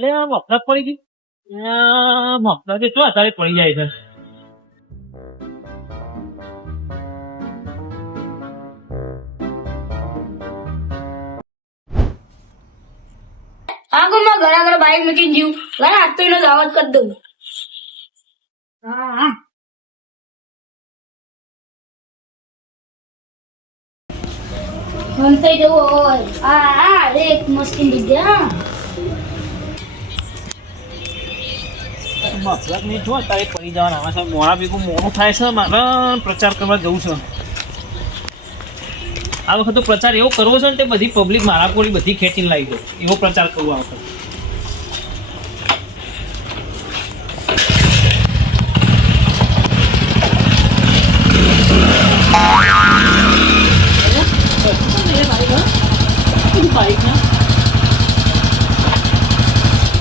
અલે આ મફલત પડી ગઈ મફલત શું અત્યારે પડી જાય છે આગળમાં ઘર આગળ બાઈક મૂકીને જીવ લાય આજ તો એનો દાવત કરી દઉં. હા મન થઈ જવું હોય આ એક મસ્તી લીધી મફલત ની જો અત્યારે પડી જવાના આમાં સાહેબ મોડા ભેગું મોડું થાય છે મારે પ્રચાર કરવા જવું છે આ વખત તો પ્રચાર એવો કરવો છે ને તે બધી પબ્લિક મારા કોળી બધી ખેંચીને લાવી દો એવો પ્રચાર કરવો આ વખત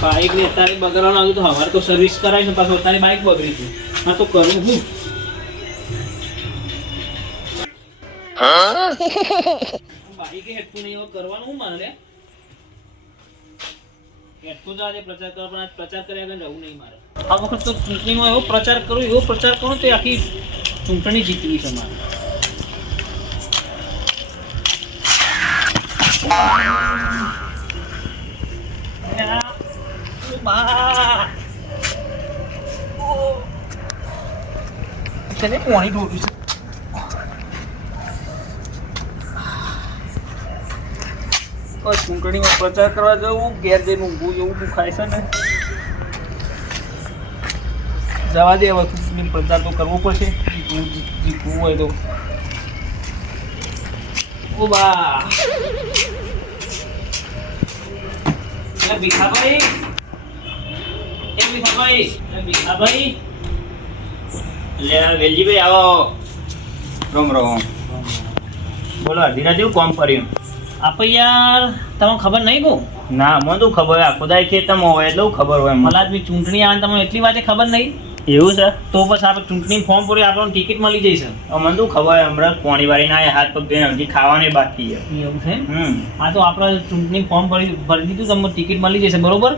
બાઈક ને અત્યારે બગડવાનું આવ્યું તો હવારે તો સર્વિસ કરાવી ને પાછું અત્યારે બાઈક બગડી હતી હા તો કરું હું બાઈકે હેડફોન એવો કરવાનું હું મારે હેડફોન તો આજે પ્રચાર કરવા પણ આજ પ્રચાર કર્યા આગળ જવું નહીં મારે આ વખત તો ચૂંટણીમાં એવો પ્રચાર કરું તો આખી ચૂંટણી જીતવી છે મારે પાણી ઢોળ્યું છે ચૂંટણીમાં પ્રચાર કરવા જવું ઘેર જઈને ઊંઘું એવું દુખાય છે ને જવા દે હવે ચૂંટણી પ્રચાર તો કરવો પડશે જીતવું હોય તો ઓ બા ભીખાભાઈ ભીખાભાઈ વેલજીભાઈ આવો રોમ રોમ બોલો અધીરા જેવું કોમ કર્યું આપણે યાર તમને ખબર નહીં કહું ના મને તો ખબર હોય ખુદાય છે તમે હોય એટલે ખબર હોય ભલા આદમી ચૂંટણી આવે તમને એટલી વાતે ખબર નહીં એવું છે તો પછી આપણે ચૂંટણી ફોર્મ ભરી આપણને ટિકિટ મળી જશે મને તો ખબર હોય હમણાં પોણી વાળી ના હાથ પગ ધોઈને હજી ખાવાની બાકી છે એવું છે હા તો આપણે ચૂંટણી ફોર્મ ભરી દીધું તમને ટિકિટ મળી જશે બરોબર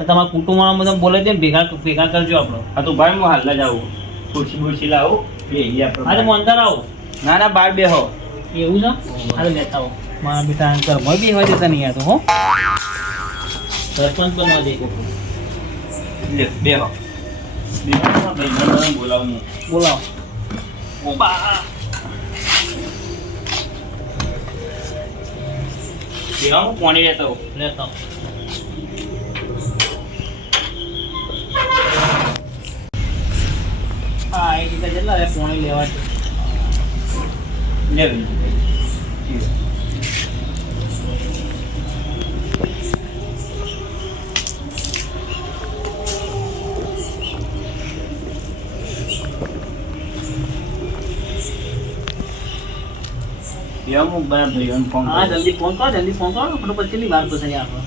તમારા કુટુંબમાં બધા બોલે છે ભેગા કરજો આપણો હા તો ભાઈ હું હાલ જ આવું ખુરશી બુરશી લાવું હા તો હું અંદર આવું ના ના બાર બેહો એવું છે હા તો લેતા આવો મારા બેટા અંકર મોય બી હોય જતા નહીં આ તો હો સરપંચ બનવા દે લે બેહો બોલાવું બોલાવો ઓ બા હું પાણી લેતો લેતા હા એ રીતે કેટલા રે પાણી લેવા છે લે હું બાર ભાઈ ફોન હા જલ્દી ફોન કરો ફટોફટ કેટલી વાર પછી આપણે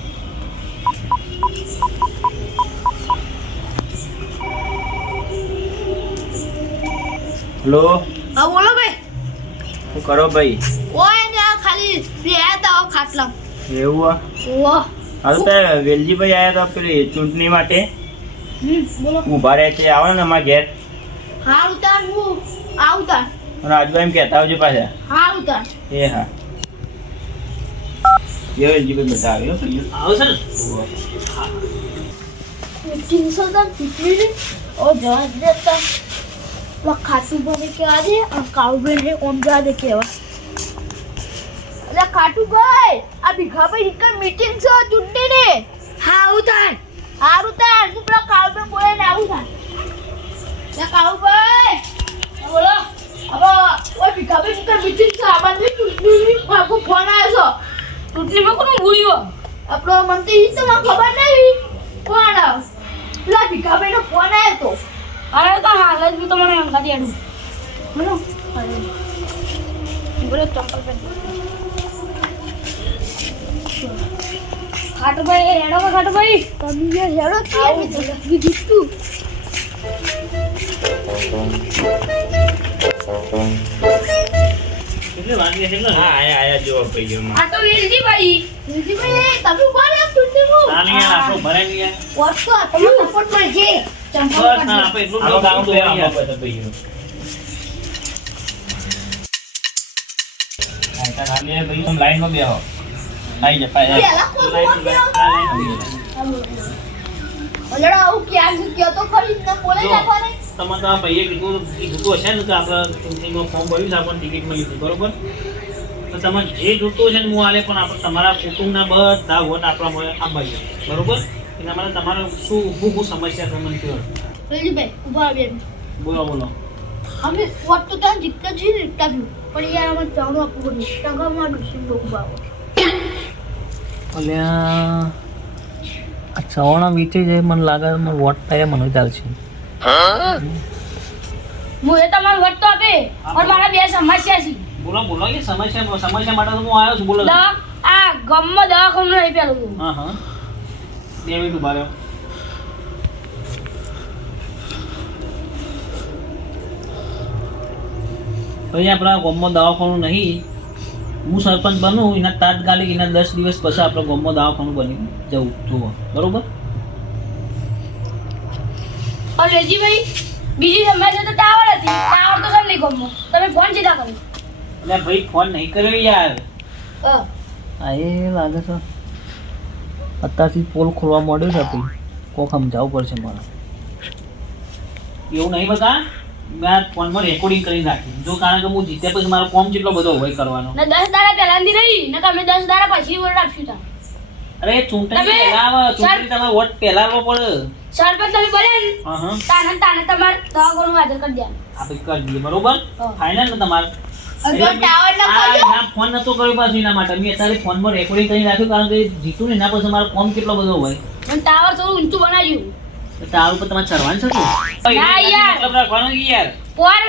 હેલો હા બોલો ભાઈ શું કરો ભાઈ ઓય ને આ ખાલી બેહ્યા તા ખાટલા એવું ઓહ હા તો ત્યાં વેલજીભાઈ આવ્યા હતા પેલી ચૂંટણી માટે બોલો ઊભા રહે છે આવે ને અમારા ઘેર હા ઉતાર હું આવતા અને આજુબાજુ એમ કહેતા આવજો પાછા હા ઉતાર એ હા એ વેલજીભાઈ બધા આવ્યો આવશે ને 300 तक कितनी और जहाँ देता वो खाटू बने के आ रही और काऊ ने ओम जा देखे अरे खाटू भाई अब भिखा भाई इनका मीटिंग से जुड़ने ने हाँ उतार तू पूरा काऊ में बोले ना उतार या काऊ भाई बोलो अब वो भिखा भाई इनका मीटिंग से आवाज में टूटनी आपको फोन आया सो टूटनी में कौन बुरी हो अपना मंत्री ही तो खबर नहीं कौन પેલા ભીખાભાઈ નો ફોન આવ્યો તો અરે તો હાલ જ તો મને અંગાથી આડું બોલો બોલો ચંપલ પહેર ખાટભાઈ હેડો ખાટભાઈ તમે હેડો આવું ગીતું કેટલી વાગી છે હા આયા જો ભાઈ આ તો વેલજીભાઈ તમે કોણ ચૂંટણીમાં. તાને યાર આપણો ભરાય નહીં યાર. વોટ તો આ તમને સપોર્ટ મળશે. ચંપલ બસ ના કરજે. આપણે એટલું આવો ગામ બધું બે યાર. આવો બધા ભાઈઓ આયતા ખાલી એ ભાઈ તમે લાઈનમાં બેહો આઈ જા પાય પહેલા કોણ વોટ કર્યો? અલડા આવું ક્યાં છે? કયો તો ખરી ને બોલે જો. નાખવાને. તમારે તો આ ભાઈએ કીધું હશે ને કે આપણે ચૂંટણીમાં ફોર્મ ભર્યું છે આપણને ટિકિટ મળી હતી બરોબર તો તમારે જે જોતું હશે ને હું આલે પણ આપણે તમારા કુટુંબના બધા વોટ આપણા આપવા છે બરોબર એના માટે તમારે શું ઊભું સમસ્યા તમને કહો રજીભાઈ ઉભા બેન. બોલો બોલો અમે વોટ તો ત્યાં જીતતા છીએ ને એકતા થયું પણ યાર અમે ચાવનું આપવું પડ્યું ટકામાં ડુસી બહુ ઉભા હોય. અલ્યા આ ચવાણા વેચી જાય મને લાગે મને વોટ થાય મને ચાલશે હું એ તમારો વોટ તો આપે પણ મારા બે સમસ્યા છે. બોલો બોલો એ સમસ્યા માટે તો હું આવ્યો છું બોલો આ ગામમાં દવાખાનું નહીં પેલું. હા હા 2 મિનિટ ઉભા રહ્યો ભાઈ આપણા ગામમાં દવાખાનું નહીં હું સરપંચ બનું એના તાત્કાલિક એના 10 દિવસ પછી આપણે ગામમાં દવાખાનું બની જવું જુઓ બરોબર અને રજીભાઈ બીજી સમસ્યા તો ટાવર હતી. ટાવર તો સર નહીં ગામમાં. તમે ફોન સીધા કરો. એટલે ભાઈ ફોન નહીં કર્યો યાર હા. આ એ લાગે છે અત્યારથી પોલ ખોલવા માંડ્યો છે ભાઈ કોક સમજાવવું પડશે મારે એવું નહીં બતા મેં આ ફોનમાં રેકોર્ડિંગ કરી નાખી જો કારણ કે હું જીત્યા પછી મારો ફોર્મ કેટલો બધો હોય કરવાનો ને 10 દાડા પહેલાંથી નહીં ને તમે 10 દાડા પછી વોટ આપશું તા. અરે ચૂંટણી તમે- પહેલા આવે ચૂંટણી તમારે વોટ પહેલા આવવો પડે સરપંચ તમે બને ને હા હા તાને તમારે દવાખાનું હાજર કરી દેવાનું. આપણે કરી દઈએ બરોબર હા. ફાઇનલ ને તમારે જો ટાવર ના કરજો. ફોન નતો કર્યો પાછું એના માટે મેં અત્યારે ફોનમાં રેકોર્ડિંગ કરી નાખ્યું કારણ કે જીતું ને એના પછી મારો ફોર્મ કેટલો બધો હોય મને ટાવર થોડું ઊંચું બનાવ્યું. તો તારું પર તમારે ચરવાનું છે શું? ના યાર. મતલબ રાખવાનો કે યાર પણ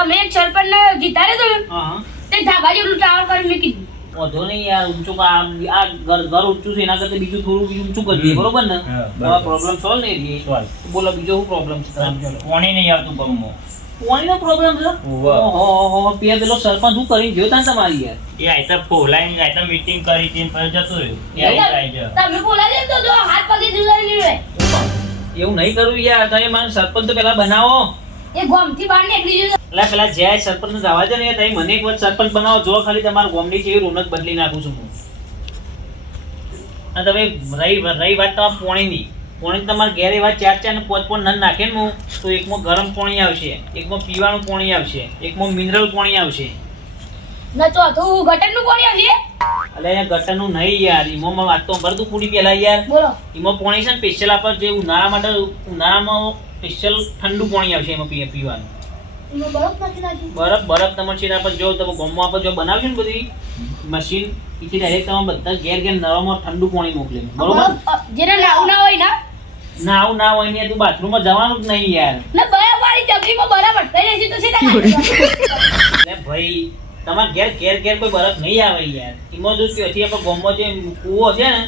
અમે એક સરપંચને જીતાડ્યો તો ને હા હા તે ધાબા જેટલું ટાવર કરી મેં કીધું. વાંધો નહીં યાર ઊંચું આ ઘર ઊંચું છે એના કરતા બીજું થોડું બીજું ઊંચું કરી દઈએ બરોબર ને હા, બરાબર. તમારો પ્રોબ્લેમ સોલ્વ નહીં રહે સોલ્વ. બોલો બીજો શું પ્રોબ્લેમ છે તમારે કોણી નહીં આવતું ગામમાં કોણીનો પ્રોબ્લેમ છે ઉવ્વ. ઓહો પેલો સરપંચ શું કરીને ગયો તા તમારી યાર એ આયતા ફોલાઈને આયતા મીટિંગ કરી હતી ને પછી જતો રહ્યો એ આયતા આઈ જા તમે બોલાવી દેજો તો હાથ પગે જુલાઈ લીધે. એવું નહીં કરવું યાર તમે મારે સરપંચ તો પેલા બનાવો એ ગામથી બહાર નીકળી જજો. એટલે પેલા જ્યાં સરપંચ ને જવા દે ને તમે મને એક વખત સરપંચ બનાવો જો ખાલી તમારા ગામની જેવી રોનક બદલી નાખું છું હું અને તમે રહી વાત તમારા પોણીની પોણી તમારે ઘેર એવા 4 ને 5 નન નાખે ને હું તો એકમાં ગરમ પાણી આવશે એકમાં પીવાનું પાણી આવશે એકમાં મિનરલ પાણી આવશે ને ચોથું ગટરનું કોણ આવશે? એટલે અહીંયા ગટરનું નહીં યાર એમાં વાત તો ભરતું પૂરી પેલા યાર બોલો. એમાં પાણી છે ને સ્પેશિયલ આપણે જે ઉનાળા માટે ઉનાળામાં સ્પેશિયલ ઠંડુ પાણી આવશે એમાં પીવાનું એમાં બરફ નથી નાખ્યું? બરફ તમારે છે આપણે જો તમે ગામમાં આપણે જો બનાવશો ને બધી મશીન એથી ડાયરેક્ટ તમે બધા ઘેર નળમાં ઠંડુ પાણી મોકલે બરોબર બરફ, જેને નાવું ના હોય ને ના આવું ના હોય ને તું બાથરૂમમાં જવાનું જ નહીં યાર ને બરફ વાળી જબરીમાં બરફ અટકાઈ જશે તો છે ને એટલે ભાઈ તમારે ઘેર કોઈ બરફ નહીં આવે યાર એમાં જો ત્યાંથી આપણે ગામમાં જે કૂવો છે ને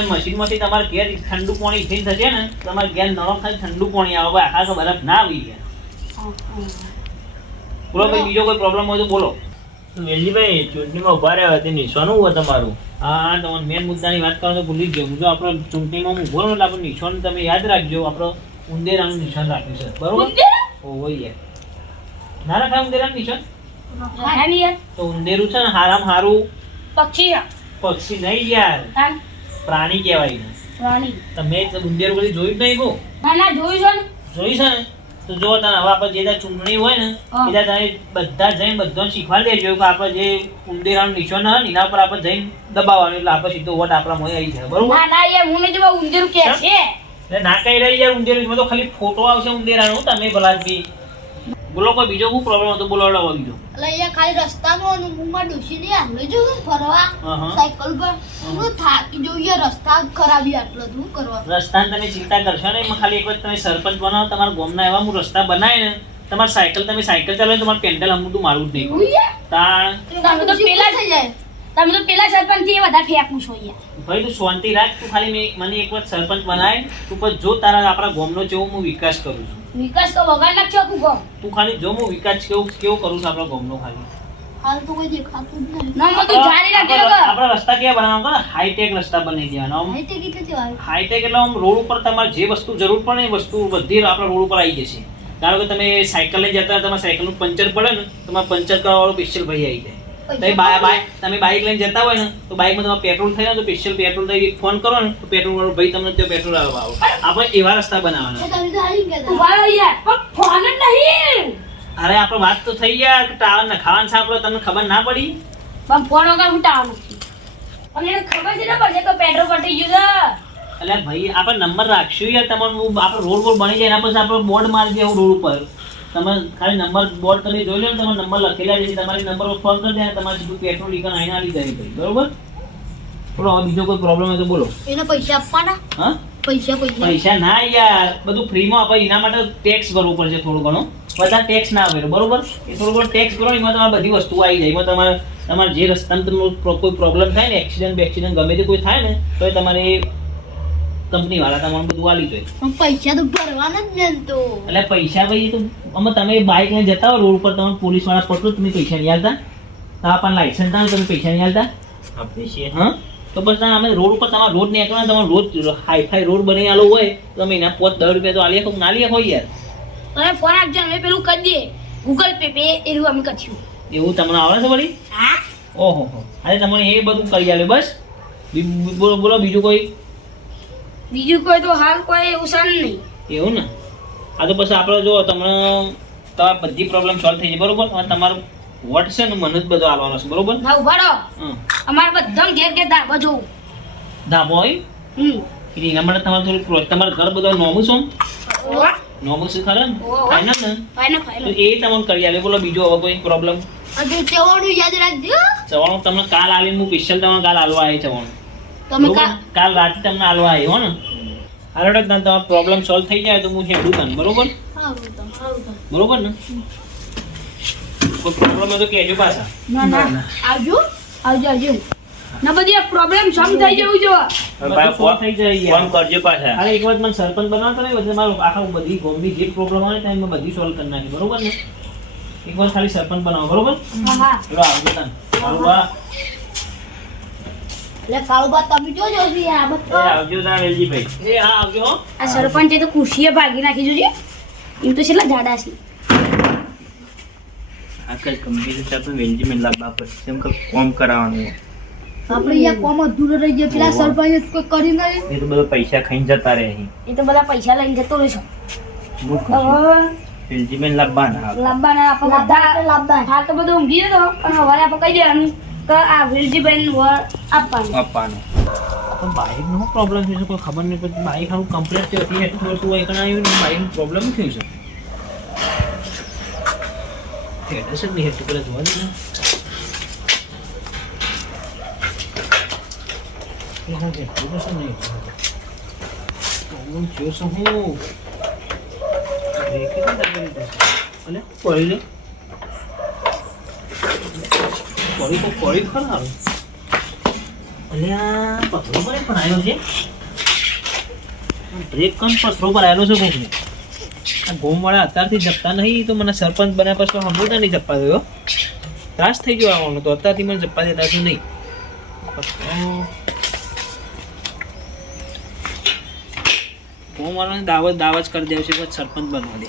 એ મશીનમાંથી તમારે ઘેર ઠંડુ પાણી થઈ થશે ને તમારે ઘેર નળમ ખાલી ઠંડુ પાણી આવે ભાઈ આખા બરફ ના આવી યાર બોલો ભાઈ બીજો કોઈ પ્રોબ્લેમ હોય તો બોલો વેલજીભાઈ ચૂંટણીમાં ઉભા રહ્યા હતી નિશાનું હોય તમારું હા તમને મેન મુદ્દાની વાત કરો તો ભૂલી જ ગયો જો આપણે ચૂંટણીમાં હું બોલો એટલે આપણે નિશાન તમે યાદ રાખજો આપણે ઉંદેરાનું નિશાન રાખ્યું છે બરોબર ઉંદેરા? ઓહો યાર ના રાખાય ઉંદેરાનું નિશાન હા નહીં યાર. તો ઉંદેરું છે ને હારામ હારું પક્ષી હા. પક્ષી નહીં યાર તાન પ્રાણી કહેવાય ને રાણી. તમે ઉંદેરું કદી જોયું જ નહીં કહો ના ના જોયું છે ને. જોયું છે ને તો જો તને હવે આપણે જે ત્યાં ચૂંટણી હોય ને હા. એ ત્યાં તમે બધા જઈને બધાને શીખવાડી દેજો કે આપણે જે ઉંદેરાનું નિશાન હોય ને એના પર આપણે જઈને દબાવવાનું એટલે આપણે સીધો વોટ આપણા મોએ આવી જાય બરોબર ના ના યાર હું નહીં જોવા ઉંદેરું કે છે. એટલે ના કઈ રહી યાર ઉંદેરું એમાં તો ખાલી ફોટો આવશે ઉંદેરાનો તમે ભલા બી બોલો કોઈ બીજો શું પ્રોબ્લેમ હતો બોલો અડાવો બીજો એટલે અહીંયા ખાલી રસ્તામાં અને મુંબઈ ડૂસી દે હાલો જો ફરવા હા. સાયકલ પર હું થાકી જઉં યાર રસ્તા જ ખરાબી આટલો શું કરવા. રસ્તાની તમે ચિંતા કરશો ને એમાં ખાલી એક વખત તમે સરપંચ બનાવો તમારા ગામના એવા હું રસ્તા બનાવી ને તમારી સાયકલ તમે સાયકલ ચલાવો તમારે પેન્ડલ અમુક મારું જ નહીં એવું યાર? તાણ તમે તો પેલા થઈ જાય. તમે તો પેલા સરપંચ થી વધારે ફેંકું છો યાર. ભાઈ તું શાંતિ રાખ તું ખાલી મને એક વખત સરપંચ બનાય તું પછી જો તારા આપણા ગામનો જેવો હું વિકાસ કરું છું વિકાસ તો વગાડ નાખજો આખું ગામ. તું ખાલી જો હું વિકાસ કેવો કરું છું આપણા ગામનો ખાલી હાલ તો કોઈ દેખાતું જ નહીં. ના તું જાણી રાખજે કે આપણા રસ્તા કેવા બનાવવા કે હાઈટેક રસ્તા બનાવી દેવાના આમ હાઈ ટેક એટલે કેવાય? હાઈટેક એટલે આમ રોડ ઉપર તમારે જે વસ્તુ જરૂર પડે એ વસ્તુ બધી આપણા રોડ ઉપર આવી જશે. ધારો કે તમે સાયકલ લઈને જતા હોય, તમારા સાયકલનું પંચર પડે ને, તમારે પંચર કરવાવાળો સ્પેશિયલ ભાઈ આવી જાય. તમે બાઇક લઈને જતા હોય ને તો બાઇકમાં તમારે પેટ્રોલ થઈ જાય તો સ્પેશિયલ પેટ્રોલ થઈ ફોન કરો ને તો પેટ્રોલ વાળો ભાઈ તમને ત્યાં પેટ્રોલ આવવા આવે. આપણે એવા રસ્તા બનાવવાના. તમે તો હાલી ગયા હતા. ઉભા રહો યાર પણ ફોન જ નહીં. અરે આપણે વાત તો થઈ યાર કે ટાવર ને ખાવાનું છે આપણે, તમને ખબર ના પડી? પણ ફોન વગર હું ટાવર નથી. અને એને ખબર છે ને પડશે કે પેટ્રોલ પટી ગયું છે. એટલે ભાઈ આપણે નંબર રાખશું યાર તમારું. આપણે રોડ બોર્ડ બની જાય એના પછી આપણે બોર્ડ મારી દઈએ રોડ ઉપર. તમે ખાલી નંબર બોર્ડ તમે જોઈ લો ને, તમારો નંબર લખેલા છે, તમારી નંબર પર ફોન કરી દે, તમારે સીધું પેટ્રોલ ઈકન આઈને આવી જાય ભાઈ. બરોબર? બોલો હવે બીજો કોઈ પ્રોબ્લેમ હોય તો બોલો. એને પૈસા આપવાના? હા, પૈસા પૈસા ના યાર, બધું ફ્રીમાં આપણે. એના માટે ટેક્સ ભરવું પડશે થોડું ઘણું. બધા ટેક્સ ના આવે બરોબર? એ થોડું ઘણું ટેક્સ ભરો, એમાં તમારે બધી વસ્તુ આવી જાય. એમાં તમારે જે રસ્તામાં તમને કોઈ પ્રોબ્લેમ થાય ને, એક્સિડન્ટ ગમે તે કોઈ થાય ને તો એ તમારે કંપની વાળા તમારું બધું આલી જોઈએ. પણ પૈસા તો ભરવાના જ ને તો. એટલે પૈસા ભાઈ તો અમે તમે બાઇક લઈને જતા હોય રોડ ઉપર, તમે પોલીસ વાળા પકડો, તમે પૈસા નહીં આલતા? તમારા લાયસન્સ થાય તમે પૈસા નહીં આલતા? આપીએ છીએ. હા, તો બસ અમે રોડ ઉપર તમારે રોડ નીકળવા, તમારે રોડ હાઈફાઈ રોડ બનાવી આલો હોય તો તમે એના 5-10 રૂપિયા તો આલીએ, ના લઈએ હોય યાર. તમે ફોન આપજો, અમે પેલું કરી દઈએ ગૂગલ પે એવું અમે કરશું. એવું તમને આવડે છે વળી? હા ઓહો હો, અરે તમને એ બધું કરી આલે બસ. બોલો બોલો બીજું કોઈ? બીજું કોઈ તો હાલ કોઈ એવું છે નહીં. એવું ને? આ તો પછી આપણે જો તમને તમારી બધી પ્રોબ્લેમ સોલ્વ થઈ જાય બરોબર. હવે તમારું વોટ છે ને મને જ બધો આવવાનો છે બરોબર. ના ઉભા રહો, હમ, અમારે બધા ઘેર ઘેર ધાબા જોવું. ધાબો હોય એટલે એના માટે તમારે થોડું તમારું ઘર બધા નોમું છો? નોમું છે ખરા ને? ફાઇનલ ને? ફાઇનલ તો ફાઇનલ. એ તમને કરી આલે. બોલો બીજું હવે કોઈ પ્રોબ્લેમ? અને ચવાણું યાદ રાખજો. ચવાણું તમને કાલ આલીને હું સ્પેશિયલ તમને કાલ આલવા આવી ચવાણું. તમે બરોબર? કાલ રાતે તમને આલવા આવી હો ને. હાલો તમારો પ્રોબ્લેમ સોલ્વ થઈ જાય તો હું હેડું તને બરોબર. બરોબર ને? કોઈ પ્રોબ્લેમ હોય તો કહેજો પાછા. ના ના આવજો આવજો આવજો. ના બધી પ્રોબ્લેમ સોલ્વ થઈ જવું જોઈએ. હવે ભાઈ સોલ્વ થઈ જાય યાર. ફોન કરજો પાછા. અરે એક વાર મને સરપંચ બનાવતો ને એટલે મારું આખા બધી ગોમની જે પ્રોબ્લેમ હોય ને એમાં બધી સોલ્વ કરી નાખી બરોબર ને. એક વાર ખાલી સરપંચ બનાવો બરોબર. હા હા ચલો આવજો તને. મારું બા એટલે કાળુબા તમે જોજો બી આ એ બધો. આવજો તાર વેલજીભાઈ. એ હા આવજો હો. આ સરપંચે તો ખુશીએ ભાગી નાખી જોજે. એમ તો છેલ્લા જાડા છે. આ કઈ કંપની છે તો વેલજીભાઈ લાવવા પડશે. એમ કે ફોર્મ કરાવવાનું. આપણે અહીંયા કોમ અધૂરો રહી ગયો. પેલા સરપંચ કોઈ કરી નહીં. એ તો બધા પૈસા ખાઈને જતા રહે અહીં. એ તો બધા પૈસા લઈને જતો રહેશો. બહુ ખુશી. હવે વેલજીભાઈ લાવવાના. લાંબાના આપણે બધા લાભદાન. હાલ તો બધું ઊંઘી જતો પણ હવે આપણે કહી દેવાનું કે આ વિરજીભાઈ વર આપવાનું. આપવાનું. તો બાઇકનો શું પ્રોબ્લેમ થયો છે કોઈ ખબર નહીં પડતી. બાઇક હારું કમ્પ્લીટ થયું હતી એટલું વર્ષું હોય કણ આવ્યું ને બાઇકનો પ્રોબ્લેમ થયું છે. હેડસ જ નહીં હેઠું પેલા જોવા દે ને. એ હા કે હેઠું કશું નહીં પ્રોબ્લેમ થયો છે હું બ્રેક કેવી રીતે અલે પડી લે પડી ખરા આવે. અલ્યા પથરો પર પણ આવ્યો છે. બ્રેક કમ પથરો પર આવેલો છે કોકને. આ ગોમવાળા અત્યારથી જપતા નહીં તો મને સરપંચ બન્યા પછી હમણાં નહીં જપવા દો. ત્રાસ થઈ ગયો આવવાનો તો અત્યારથી મને જપવા દેતા છું નહીં. ગોમવાળાને દાવત કરી દેવું છે સરપંચ બનવા દે.